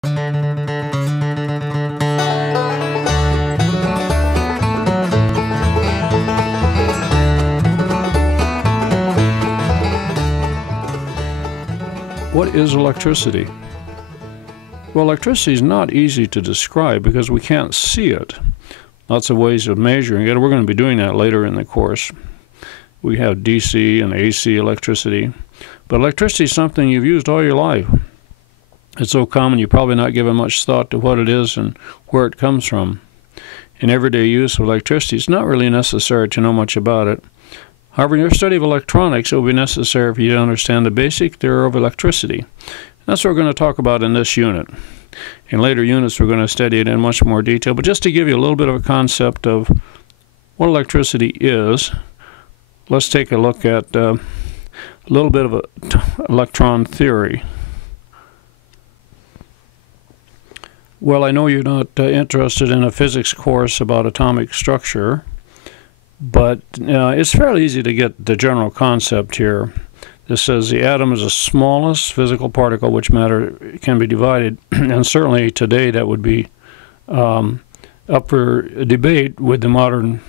What is electricity? Well, electricity is not easy to describe because we can't see it. Lots of ways of measuring it. We're going to be doing that later in the course. We have DC and AC electricity. But electricity is something you've used all your life. It's so common you're probably not giving much thought to what it is and where it comes from. In everyday use of electricity, it's not really necessary to know much about it. However, in your study of electronics, it will be necessary for you to understand the basic theory of electricity. That's what we're going to talk about in this unit. In later units, we're going to study it in much more detail. But just to give you a little bit of a concept of what electricity is, let's take a look at a little bit of electron theory. Well, I know you're not interested in a physics course about atomic structure, but it's fairly easy to get the general concept here. This says the atom is the smallest physical particle which matter can be divided, and certainly today that would be up for debate with the modern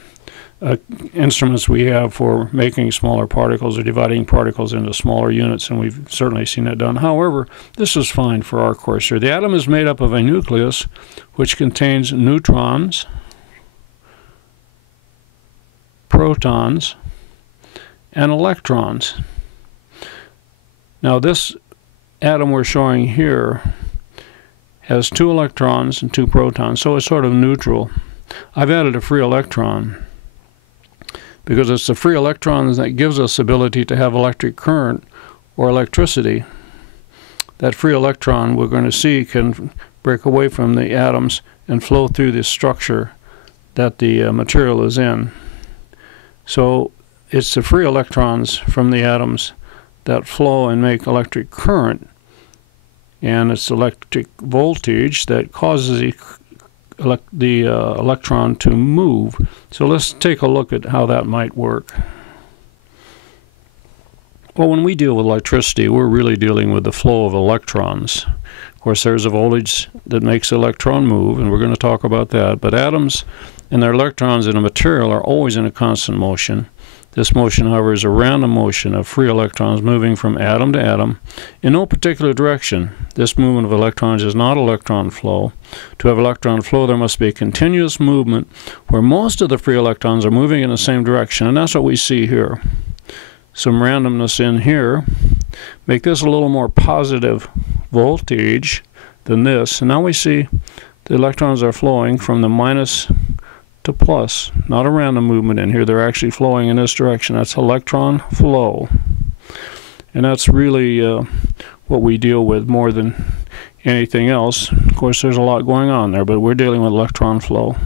instruments we have for making smaller particles or dividing particles into smaller units, and we've certainly seen that done. However, this is fine for our course here. The atom is made up of a nucleus which contains neutrons, protons, and electrons. Now this atom we're showing here has 2 electrons and 2 protons, so it's sort of neutral. I've added a free electron because it's the free electrons that gives us the ability to have electric current or electricity. That free electron we're going to see can break away from the atoms and flow through the structure that the material is in. So it's the free electrons from the atoms that flow and make electric current, and it's electric voltage that causes the electron to move. So let's take a look at how that might work. Well, when we deal with electricity, we're really dealing with the flow of electrons. Of course, there's a voltage that makes the electron move, and we're going to talk about that. But atoms and their electrons in a material are always in a constant motion. This motion, however, is a random motion of free electrons moving from atom to atom in no particular direction. This movement of electrons is not electron flow. To have electron flow, there must be a continuous movement where most of the free electrons are moving in the same direction, and that's what we see here. Some randomness in here. Make this a little more positive voltage than this, and now we see the electrons are flowing from the minus to plus. Not a random movement in here. They're actually flowing in this direction. That's electron flow. And that's really what we deal with more than anything else. Of course, there's a lot going on there, but we're dealing with electron flow.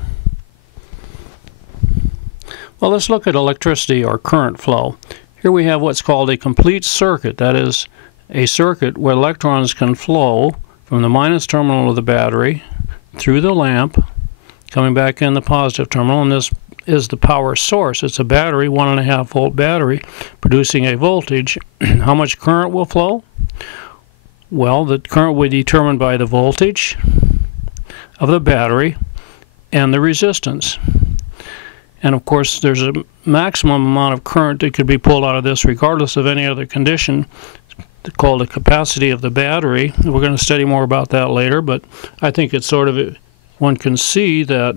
Well, let's look at electricity or current flow. Here we have what's called a complete circuit. That is a circuit where electrons can flow from the minus terminal of the battery through the lamp, coming back in the positive terminal, and this is the power source. It's a battery, 1.5 volt battery, producing a voltage. How much current will flow? Well, the current will be determined by the voltage of the battery and the resistance. And of course, there's a maximum amount of current that could be pulled out of this regardless of any other condition, called the capacity of the battery. We're going to study more about that later, but I think it's sort of one can see that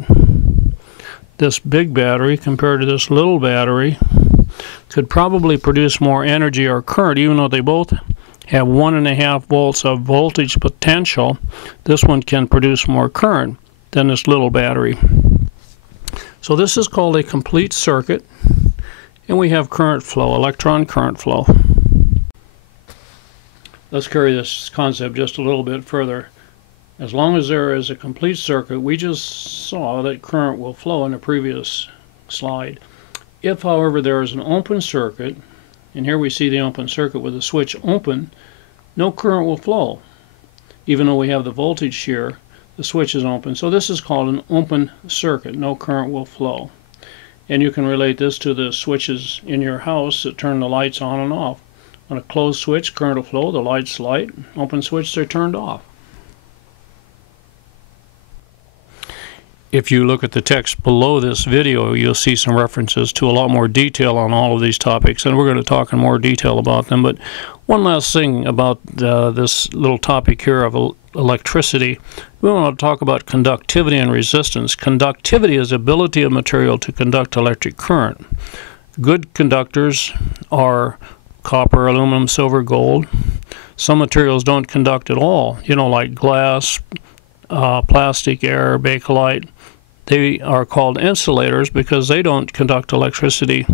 this big battery compared to this little battery could probably produce more energy or current, even though they both have 1.5 volts of voltage potential. This one can produce more current than this little battery. So this is called a complete circuit, and we have current flow, electron current flow. Let's carry this concept just a little bit further. As long as there is a complete circuit, we just saw that current will flow in the previous slide. If, however, there is an open circuit, and here we see the open circuit with the switch open, no current will flow. Even though we have the voltage here, the switch is open. So this is called an open circuit. No current will flow. And you can relate this to the switches in your house that turn the lights on and off. On a closed switch, current will flow, the lights light. Open switch, they're turned off. if you look at the text below this video, you'll see some references to a lot more detail on all of these topics, and we're going to talk in more detail about them. But one last thing about this little topic here of electricity, we want to talk about conductivity and resistance. Conductivity is the ability of material to conduct electric current. Good conductors are copper, aluminum, silver, gold. Some materials don't conduct at all, like glass, plastic, air, bakelite. They are called insulators because they don't conduct electricity,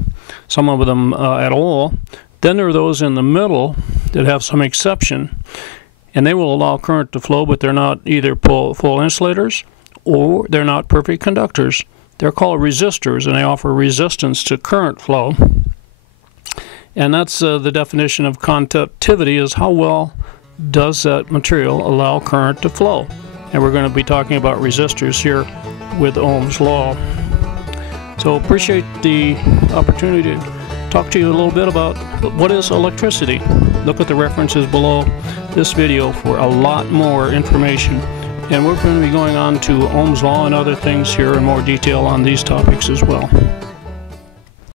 some of them at all. Then there are those in the middle that have some exception, and they will allow current to flow, but they're not either full insulators or they're not perfect conductors. They're called resistors, and they offer resistance to current flow. And that's the definition of conductivity, is how well does that material allow current to flow. And we're going to be talking about resistors here with Ohm's law. So appreciate the opportunity to talk to you a little bit about what is electricity. Look at the references below this video for a lot more information. And we're going to be going on to Ohm's law and other things here in more detail on these topics as well.